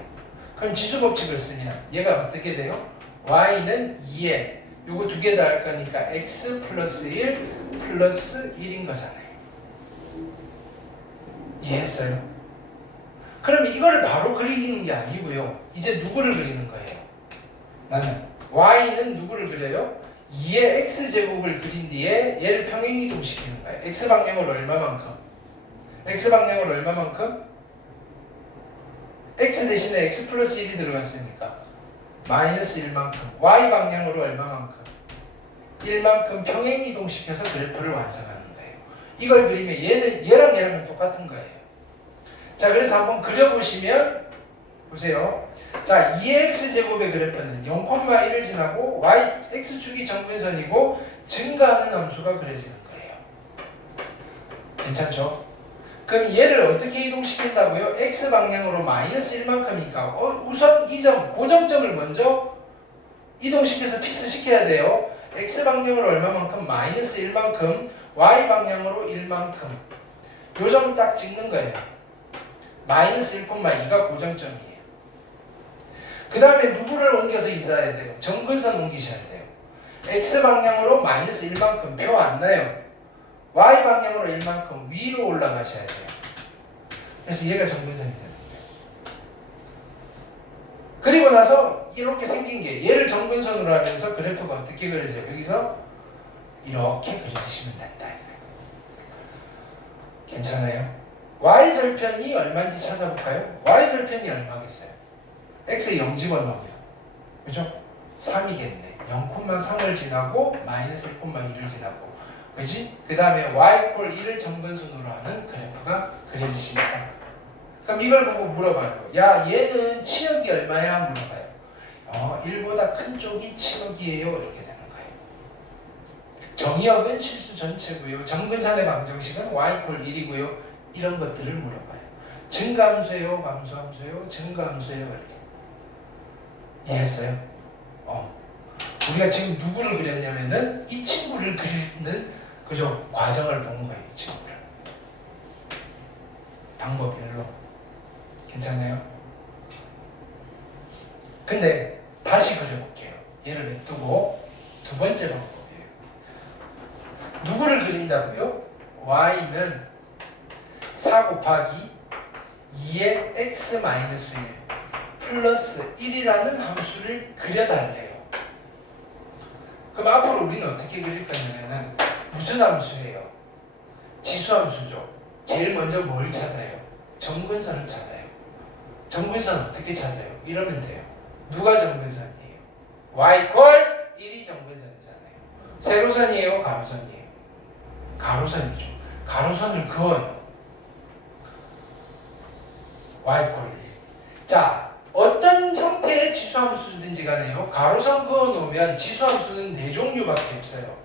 그럼 지수법칙을 쓰면 얘가 어떻게 돼요? y는 2에 요거 두 개 다 할 거니까 x 플러스 1 플러스 1인 거잖아요. 이해했어요? 그럼 이걸 바로 그리는 게 아니고요. 이제 누구를 그리는 거예요? 나는 y는 누구를 그려요? 2의 x제곱을 그린 뒤에 얘를 평행이동시키는 거예요. x방향으로 얼마만큼? x방향으로 얼마만큼? x 대신에 x 플러스 1이 들어갔으니까 마이너스 1만큼. y방향으로 얼마만큼? 1만큼 평행이동시켜서 그래프를 완성하는 거예요. 이걸 그리면 얘랑 얘랑은 똑같은 거예요. 자, 그래서 한번 그려보시면 보세요. 자, 2x제곱의 그래프는 0,1을 지나고 x축이 정근선이고 증가하는 함수가 그려지는 거예요. 괜찮죠? 그럼 얘를 어떻게 이동시킨다고요? x방향으로 마이너스 1만큼이니까 우선 이 점, 고정점을 먼저 이동시켜서 픽스시켜야 돼요. x방향으로 얼마만큼? 마이너스 1만큼, y방향으로 1만큼. 요 점 딱 찍는 거예요. 마이너스 1,2가 고정점이에요. 그 다음에 누구를 옮겨서 이사해야 돼요? 정근선 옮기셔야 돼요. x방향으로 마이너스 1만큼 표 안 나요. y방향으로 1만큼 위로 올라가셔야 돼요. 그래서 얘가 정근선이 되는 거예요. 그리고 나서 이렇게 생긴 게 얘를 정근선으로 하면서 그래프가 어떻게 그려져요? 여기서 이렇게 그려주시면 된다. 괜찮아요? y절편이 얼마인지 찾아볼까요? y절편이 얼마겠어요? x에 0 집어넣으면 그죠? 3이겠네. 0,3을 지나고 마이너스 1,2를 지나고 그지? 그 다음에 y = 1을 정근선으로 하는 그래프가 그려지십니다. 그럼 이걸 보고 물어봐요. 야, 얘는 치역이 얼마야? 물어봐요. 1보다 큰 쪽이 치역이에요. 이렇게 되는 거예요. 정의역은 실수 전체고요. 정근선의 방정식은 y = 1이고요. 이런 것들을 물어봐요. 증가함수예요? 감소함수예요? 증가함수예요? 이렇게. 이해했어요? 우리가 지금 누구를 그렸냐면은 이 친구를 그리는 그죠 과정을 본 거예요. 이 친구를 방법별로 괜찮아요? 근데 다시 그려볼게요. 얘를 냅두고 두 번째 방법이에요. 누구를 그린다고요? y는 4 곱하기 2의 x-1 플러스 1이라는 함수를 그려달래요. 그럼 앞으로 우리는 어떻게 그릴 거냐면은 무슨 함수예요? 지수함수죠. 제일 먼저 뭘 찾아요? 정근선을 찾아요. 정근선 어떻게 찾아요? 이러면 돼요. 누가 정근선이에요? y 꼴 1이 정근선이잖아요. 세로선이에요? 가로선이에요? 가로선이죠. 가로선을 그어요. y 꼴 1. 자, 어떤 형태의 지수함수든지 간에요. 가로선 그어놓으면 지수함수는 네 종류밖에 없어요.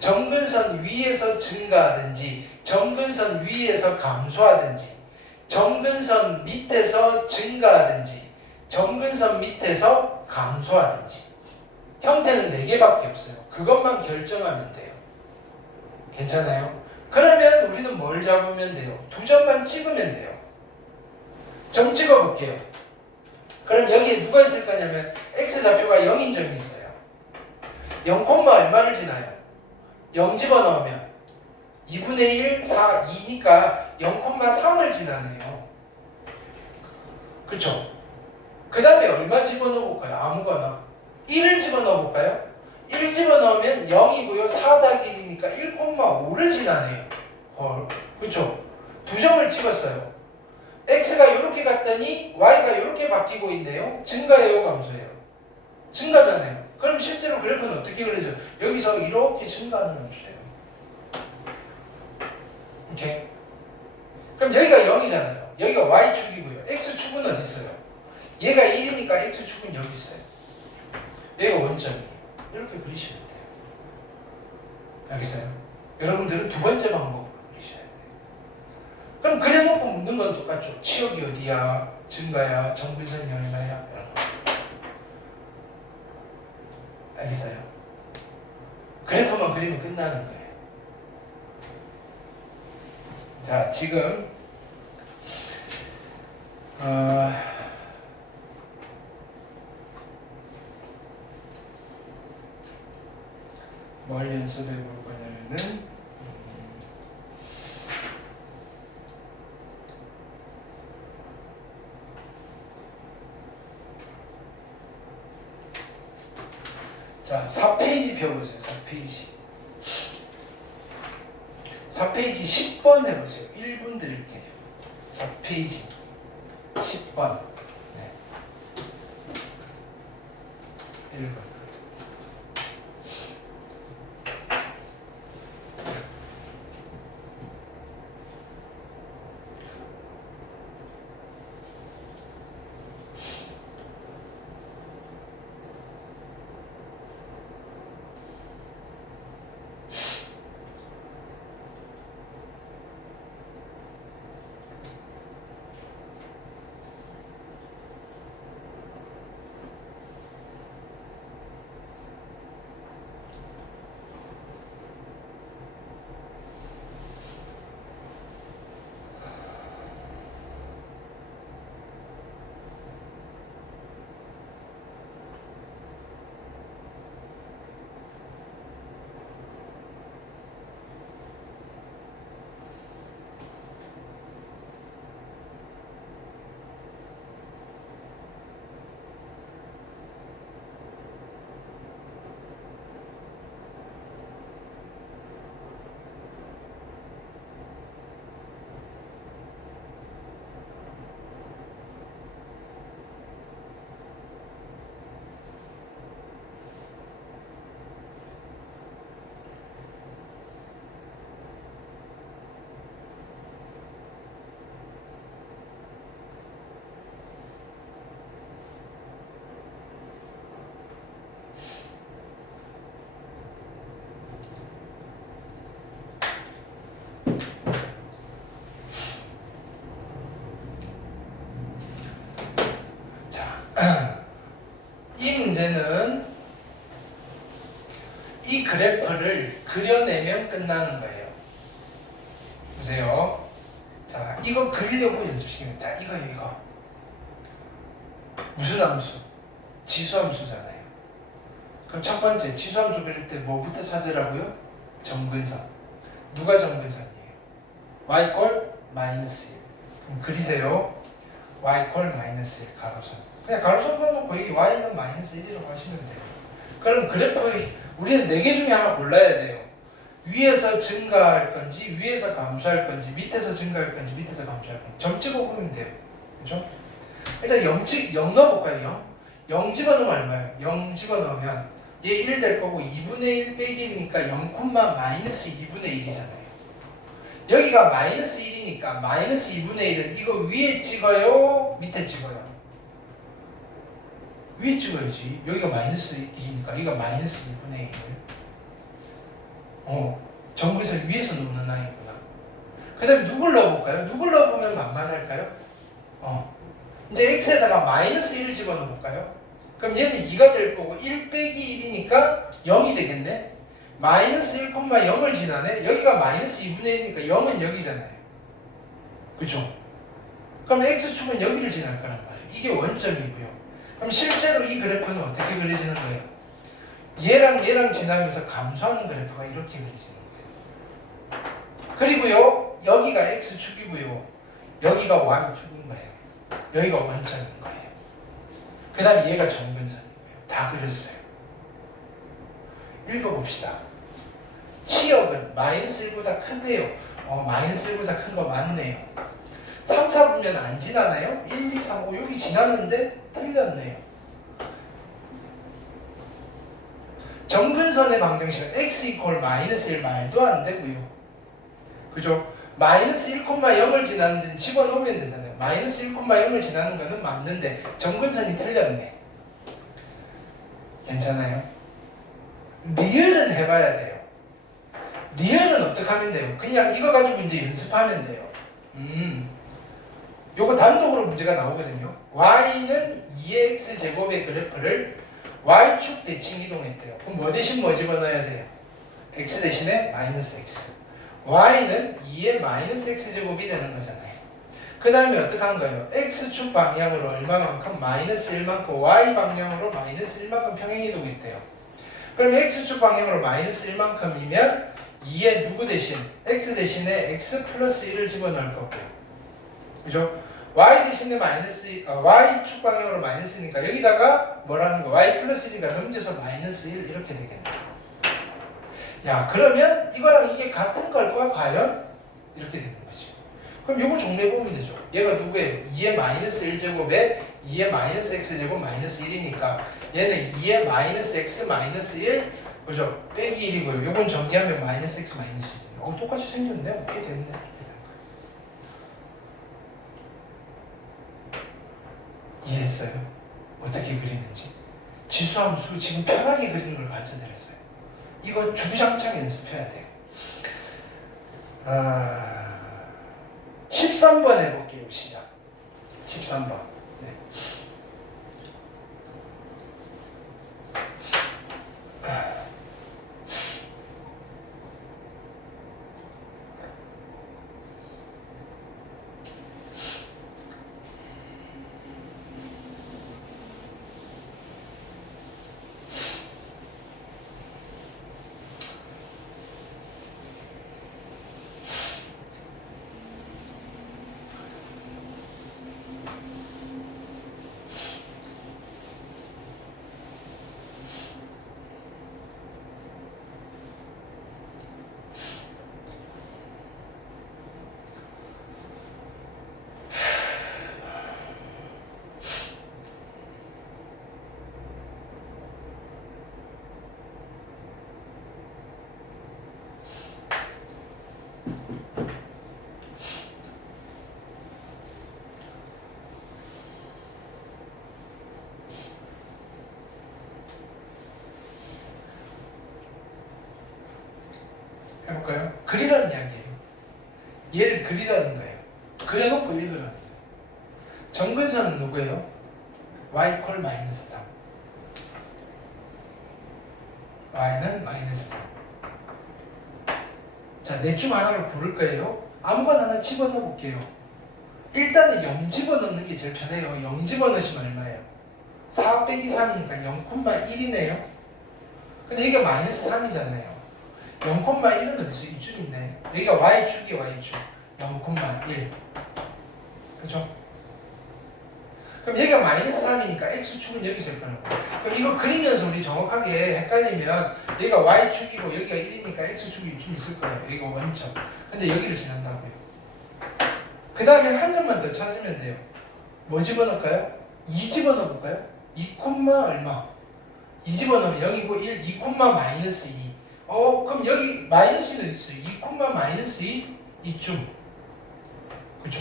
정근선 위에서 증가하든지 정근선 위에서 감소하든지 정근선 밑에서 증가하든지 정근선 밑에서 감소하든지 형태는 4개밖에 없어요. 그것만 결정하면 돼요. 괜찮아요? 그러면 우리는 뭘 잡으면 돼요? 2점만 찍으면 돼요. 점 찍어볼게요. 그럼 여기에 누가 있을 거냐면 x좌표가 0인 점이 있어요. 0, 얼마를 지나요? 0 집어넣으면 2분의 1, 4, 2니까 0,3을 지나네요. 그쵸? 그 다음에 얼마 집어넣어볼까요? 아무거나 1을 집어넣어볼까요? 1 집어넣으면 0이고요 4 더하기 1이니까 1,5를 지나네요. 그쵸? 2점을 찍었어요. x가 이렇게 갔더니 y가 이렇게 바뀌고 있네요. 증가예요, 감소예요? 증가잖아요. 그럼 실제로 그래프는 어떻게 그려져요? 여기서 이렇게 증가하는 함수예요. 오케이? 그럼 여기가 0이잖아요. 여기가 y축이고요. x축은 어디 있어요? 얘가 1이니까 x축은 여기 있어요. 얘가 원점이에요. 이렇게 그리시면 돼요. 알겠어요? 여러분들은 두 번째 방법으로 그리셔야 돼요. 그럼 그려놓고 묻는 건 똑같죠. 치역이 어디야? 증가야? 정근선이 얼마야? 이런 거. 알겠어요? 그래프만 그리면 끝나는 거예요. 자, 지금 뭘 연습해 볼 거냐면은 자, 4페이지 펴보세요. 4페이지. 4페이지 10번 해보세요. 1분 드릴게요. 4페이지 10번. 네. 1번. 보세요. 자, 이거 그리려고 연습시키면 자, 이거 무슨 함수? 지수함수잖아요. 그럼 첫 번째 지수함수 그릴 때 뭐부터 찾으라고요? 점근선. 누가 점근선이에요? y 꼴 마이너스 1. 그럼 그리세요. y 꼴 마이너스 1 가로선. 그냥 가로선 보면 거의 y는 마이너스 1이라고 하시면 돼요. 그럼 그래프의 우리는 4개 중에 하나 골라야 돼요. 위에서 증가할 건지 위에서 감소할 건지 밑에서 증가할 건지 밑에서 감소할 건지 점 찍어보면 돼요. 그죠? 일단 0 넣어볼까요? 0 집어넣으면 얼마예요? 0 집어넣으면 얘 1 될 거고 2분의 1 빼기 1이니까 0, 마이너스 2분의 1이잖아요. 여기가 마이너스 1이니까 마이너스 2분의 1은 이거 위에 찍어요? 밑에 찍어요? 위에 찍어야지. 여기가 마이너스 1이니까 여기가 마이너스 2분의 1. 정근선 위에서 놓는 항이구나. 그 다음에 누굴 넣어볼까요? 누굴 넣어보면 만만할까요? 이제 x에다가 마이너스 1을 집어넣어볼까요? 그럼 얘는 2가 될 거고 1 빼기 1이니까 0이 되겠네. 마이너스 1, 0을 지나네. 여기가 마이너스 2분의 1이니까 0은 여기잖아요. 그죠? 그럼 x축은 여기를 지날 거란 말이에요. 이게 원점이고요. 그럼 실제로 이 그래프는 어떻게 그려지는 거예요? 얘랑 지나면서 감소하는 그래프가 이렇게 그려지는 거예요. 그리고요, 여기가 x축이고요. 여기가 y축인 거예요. 여기가 원점인 거예요. 그 다음 얘가 점근선이고요. 다 그렸어요. 읽어봅시다. 치역은 마이너스 1보다 큰데요. 마이너스 1보다 큰 거 맞네요. 3, 4분면 안 지나나요? 1, 2, 3, 5 여기 지났는데 틀렸네요. 점근선의 방정식은 x 이퀄 마이너스 1 말도 안 되고요. 그죠? 마이너스 1, 0을 지나는 데는 집어넣으면 되잖아요. 마이너스 1, 0을 지나는 거는 맞는데 점근선이 틀렸네. 괜찮아요? 리을은 해봐야 돼요. 리을은 어떻게 하면 돼요? 그냥 이거 가지고 이제 연습하면 돼요. 요거 단독으로 문제가 나오거든요. y는 2x 제곱의 그래프를 y축 대칭 이동했대요. 그럼 뭐 대신 뭐 집어넣어야 돼요? x 대신에 마이너스 x. y는 2의 마이너스 x 제곱이 되는 거잖아요. 그 다음에 어떻게 한 거예요? x축 방향으로 얼마만큼? 마이너스 1만큼, y 방향으로 마이너스 1만큼 평행이동했대요. 그럼 x축 방향으로 마이너스 1만큼이면 2의 누구 대신? x 대신에 x 플러스 1을 집어넣을 거고요. 그죠? y 대신에 y축 방향으로 마이너스니까 여기다가 뭐라는 거? y 플러스 1이니까 넘겨서 마이너스 1 이렇게 되겠네. 야, 그러면 이거랑 이게 같은 걸까? 과연? 이렇게 되는 거지. 그럼 이거 정리해보면 되죠. 얘가 누구예요? 2의 마이너스 1제곱에 2의 마이너스 x제곱 마이너스 1이니까 얘는 2의 마이너스 x 마이너스 1 그죠? 빼기 1이고요. 요건 정리하면 마이너스 x 마이너스 1이에요. 똑같이 생겼네. 오케이 됐네. 이해했어요? 어떻게 그리는지. 지수함수 지금 편하게 그리는 걸 가르쳐드렸어요. 이거 주구장창 연습해야 돼요. 13번 해볼게요. 시작. 13번. 네. 해볼까요? 그리라는 이야기예요. 얘를 그리라는 거예요. 그려놓고 읽으라는 거예요. 정근선은 누구예요? y 콜 마이너스 3. y는 마이너스 3. 자, 넷 중 하나를 고를 거예요. 아무거나 하나 집어넣어 볼게요. 일단은 0 집어넣는 게 제일 편해요. 0 집어넣으시면 얼마예요? 4 빼기 3이니까 0,1이네요. 근데 이게 마이너스 3이잖아요. 0,1은 어디서 이쪽 있네. 여기가 y축이 y축. 0,1. 그죠? 그럼 여기가 마이너스 3이니까 x축은 여기 있을 거라고. 그럼 이거 그리면서 우리 정확하게 헷갈리면 여기가 y축이고 여기가 1이니까 x축이 이쪽 있을 거예요. 여기가 원점. 근데 여기를 지난다고요. 그 다음에 한 점만 더 찾으면 돼요. 뭐 집어넣을까요? 2 집어넣어볼까요? 2, 얼마? 2 집어넣으면 0이고 1, 2, 마이너스 2. 그럼 여기 마이너스 1은 있어요. 2, 마이너스 2, 이쯤. 그쵸?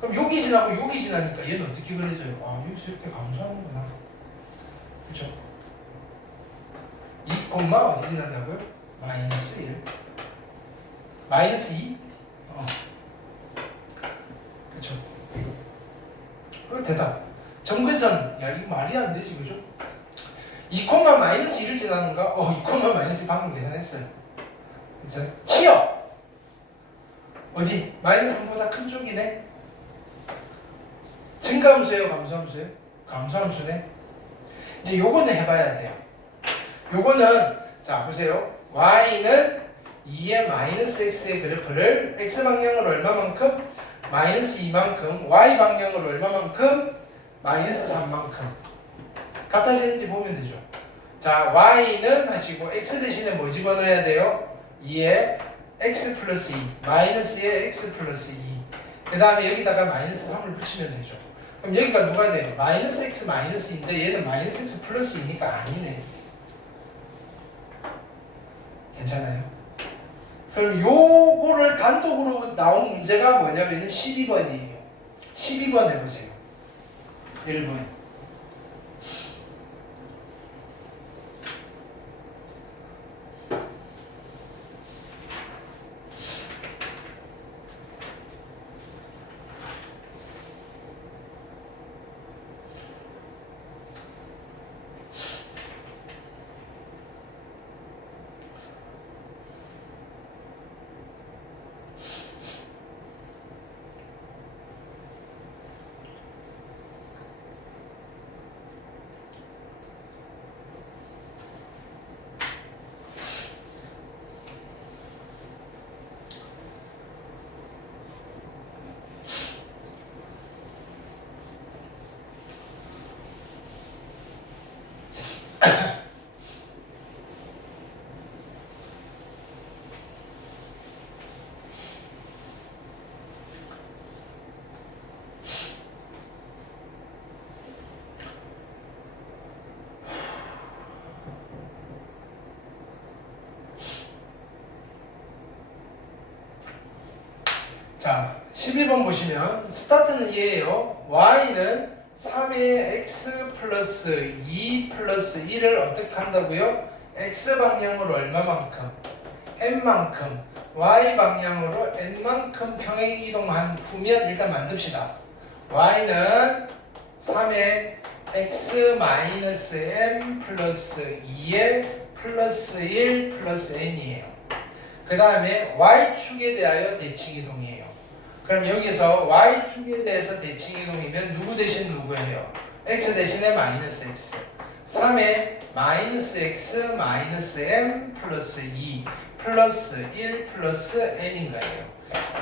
그럼 여기 지나고 여기 지나니까 얘는 어떻게 그려져요? 여기서 이렇게 감소하는구나. 그쵸? 2, 어디 지난다고요? 마이너스 1. 마이너스 2? 그쵸? 대답. 점근선. 야, 이거 말이 안 되지, 그죠? 2, 마이너스 1을 지나는가? 2, 마이너스 1 방금 계산했어요. 그쵸? 치어. 어디? 마이너스 3보다 큰 쪽이네? 증가함수예요? 감소함수예요? 감소함수네? 이제 요거는 해봐야 돼요. 요거는, 자, 보세요. y는 2의 마이너스 x의 그래프를 x 방향으로 얼마만큼? 마이너스 2만큼, y 방향으로 얼마만큼? 마이너스 3만큼. 같아지는지 보면 되죠. 자, y는 하시고 x 대신에 뭐 집어넣어야 돼요? 2에 x 플러스 2, 마이너스에 x 플러스 2. 그 다음에 여기다가 마이너스 3을 붙이면 되죠. 그럼 여기가 누가 돼요? 마이너스 x 마이너스 2인데 얘는 마이너스 x 플러스 2니까 아니네. 괜찮아요? 그럼 요거를 단독으로 나온 문제가 뭐냐면 12번이에요. 12번 해보세요. 1번. 자, 12번 보시면 스타트는 얘예요. y는 3의 x 플러스 2 플러스 1을 어떻게 한다고요? x 방향으로 얼마만큼? n만큼. y 방향으로 n만큼 평행 이동한 후면 일단 만듭시다. y는 3의 x 마이너스 n 플러스 2의 플러스 1 플러스 n이에요. 그 다음에 y축에 대하여 대칭이동이에요. 그럼 여기서 y축에 대해서 대칭이동이면 누구 대신 누구예요? x 대신에 마이너스 x. 3의 마이너스 x 마이너스 m 플러스 2 플러스 1 플러스 n인 거예요.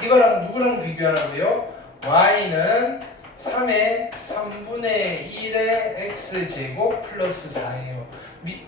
이거랑 누구랑 비교하라고요? y는 3의 3분의 1의 x제곱 플러스 4예요.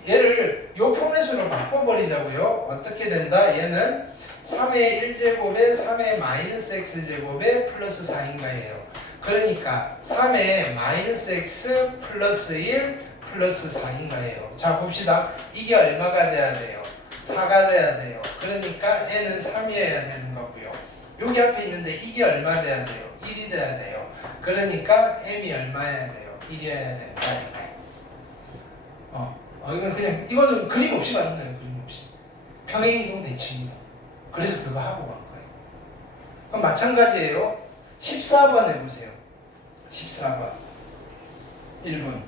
얘를 요 포맷으로 바꿔버리자고요. 어떻게 된다? 얘는 3의 1제곱에 3의 마이너스 x제곱에 플러스 4인가예요. 그러니까 3의 마이너스 x 플러스 1 플러스 4인가예요. 자, 봅시다. 이게 얼마가 돼야 돼요? 4가 돼야 돼요. 그러니까 n은 3이어야 되는 거고요. 여기 앞에 있는데 이게 얼마 돼야 돼요? 1이 돼야 돼요. 그러니까 m이 얼마여야 돼요? 1이어야 된다. 이거는 그림 없이 가는 거예요. 그림 없이. 평행이동 대칭이동. 그래서 그거 하고 간 거예요. 그럼 마찬가지예요. 14번 해보세요. 14번. 1분.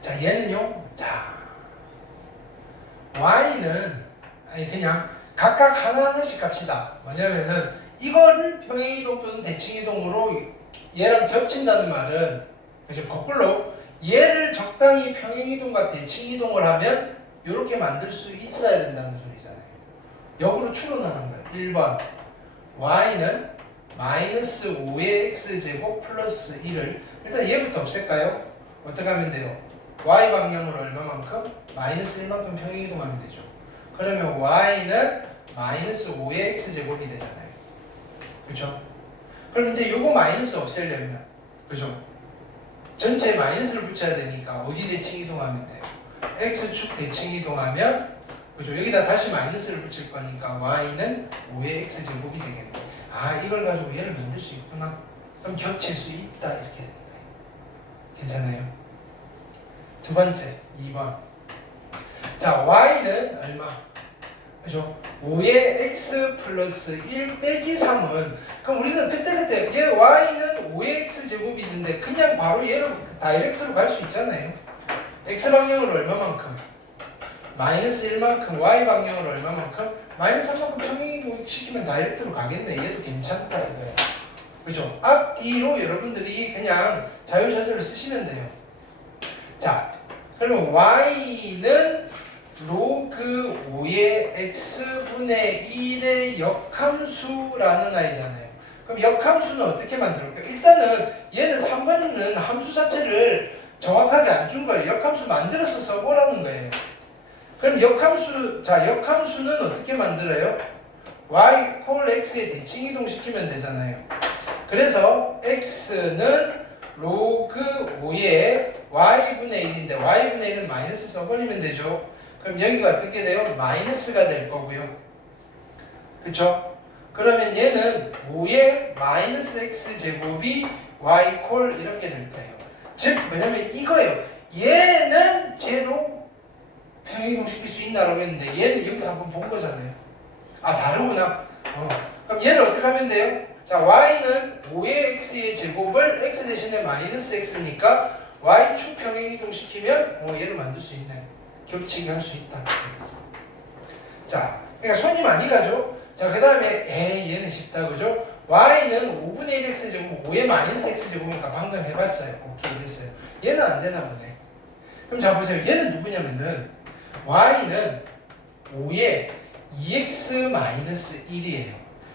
자, 얘는요. 자, y는 아니 그냥 각각 하나하나씩 갑시다. 뭐냐면은 이거를 평행이동 또는 대칭이동으로 얘랑 겹친다는 말은 그죠? 거꾸로 얘를 적당히 평행이동과 대칭이동을 하면 이렇게 만들 수 있어야 된다는 소리잖아요. 역으로 추론하는 거예요. 1번 y는 마이너스 5의 x제곱 플러스 1을 일단 얘부터 없앨까요? 어떻게 하면 돼요? y 방향으로 얼마만큼? 마이너스 1만큼 평행이동하면 되죠. 그러면 y는 마이너스 5의 x제곱이 되잖아요. 그죠? 그럼 이제 요거 마이너스 없애려면 그죠? 전체에 마이너스를 붙여야 되니까 어디 대칭 이동하면 돼요? x축 대칭 이동하면 그죠? 여기다 다시 마이너스를 붙일 거니까 y는 5의 x제곱이 되겠네. 아, 이걸 가지고 얘를 만들 수 있구나. 그럼 겹칠 수 있다 이렇게 되는 거예요. 괜찮아요? 두 번째 2번. 자, y는 얼마? 그죠? 5의 x 플러스 1 빼기 3은 그럼 우리는 그때 얘 y는 5의 x제곱이 있는데 그냥 바로 얘를 다이렉트로 갈 수 있잖아요. x 방향으로 얼마만큼? 마이너스 1만큼, y 방향으로 얼마만큼? 마이너스 3만큼 평행이동 시키면 다이렉트로 가겠네. 얘도 괜찮다 이거예요. 그죠? 앞뒤로 여러분들이 그냥 자유자재로 쓰시면 돼요. 자, 그러면 y는 로그 5의 x분의 1의 역함수라는 아이잖아요. 그럼 역함수는 어떻게 만들까? 일단은 얘는 3번은 함수 자체를 정확하게 안 준 거예요. 역함수 만들어서 써보라는 거예요. 그럼 역함수, 자, 역함수는 어떻게 만들어요? y 콜 x에 대칭 이동시키면 되잖아요. 그래서 x는 로그 5의 y분의 1인데 y분의 1은 마이너스 써버리면 되죠. 그럼 여기가 어떻게 돼요? 마이너스가 될 거고요. 그쵸? 그러면 얘는 5의 마이너스 x제곱이 y 콜 이렇게 될 거예요. 즉 뭐냐면 이거예요. 얘는 제로 평행이동 시킬 수 있나라고 했는데 얘는 여기서 한번 본 거잖아요. 아, 다르구나. 그럼 얘를 어떻게 하면 돼요? 자, y는 5의 x의 제곱을 x 대신에 마이너스 x니까 y축 평행이동 시키면 얘를 만들 수 있나요? 겹치게 할 수 있다. 자, 그러니까 손이 많이 가죠. 자, 그 다음에 얘는 쉽다 그죠? y는 5분의 1 x제곱 5의 마이너스 x제곱이니까 방금 해봤어요. 오케이, 됐어요. 얘는 안 되나 보네. 그럼 자 보세요. 얘는 누구냐면은 y는 5의 2x 마이너스 1이에요.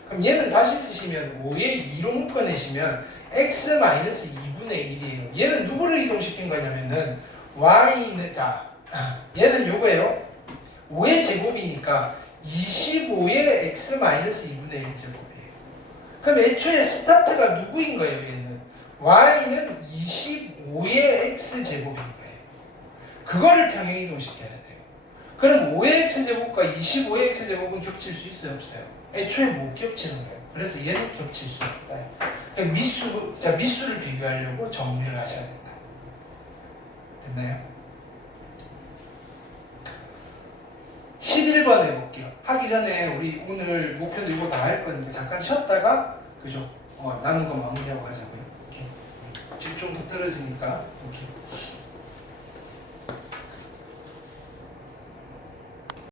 그럼 얘는 다시 쓰시면 5의 2로 묶어내시면 x 마이너스 2분의 1이에요. 얘는 누구를 이동시킨 거냐면은 y는 자 얘는 요거예요. 5의 제곱이니까 25의 x 마이너스 2분의 1 제곱이에요. 그럼 애초에 스타트가 누구인 거예요? 얘는 y는 25의 x 제곱인 거예요. 그거를 평행이동 시켜야 돼요. 그럼 5의 x제곱과 25의 x제곱은 겹칠 수 있어요? 없어요? 애초에 못 겹치는 거예요. 그래서 얘는 겹칠 수 없다. 그러니까 미수를 비교하려고 정리를 하셔야 된다. 됐나요? 11번 해볼게요. 하기 전에 우리 오늘 목표도 이거 다 할 거니까 잠깐 쉬었다가 그죠? 남은 거 마무리하고 하자고요. 오케이. 집중도 떨어지니까. 오케이.